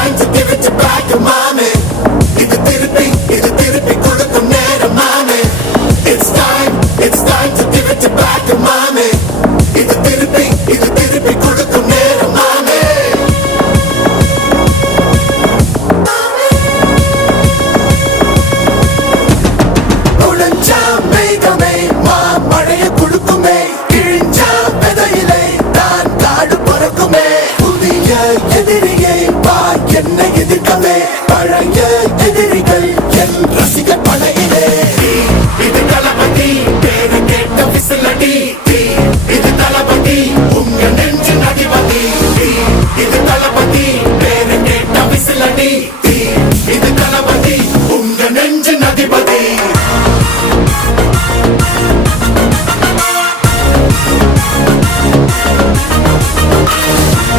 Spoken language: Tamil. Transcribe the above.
time to give it to back to mommy. இது திருப்பி கொடுக்கும் நேரம் மாமே. It's time to give it to back to mommy. இது திருப்பி கொடுக்கும் நேரம் மாமே. குளிஞ்சா மேகமே மழைய குடுக்குமே. கிழிஞ்சா விதையிலே நான் காடு பறக்குமே. புதிய எதிரியை வா என்னை எதிர்க்கவே. பழைய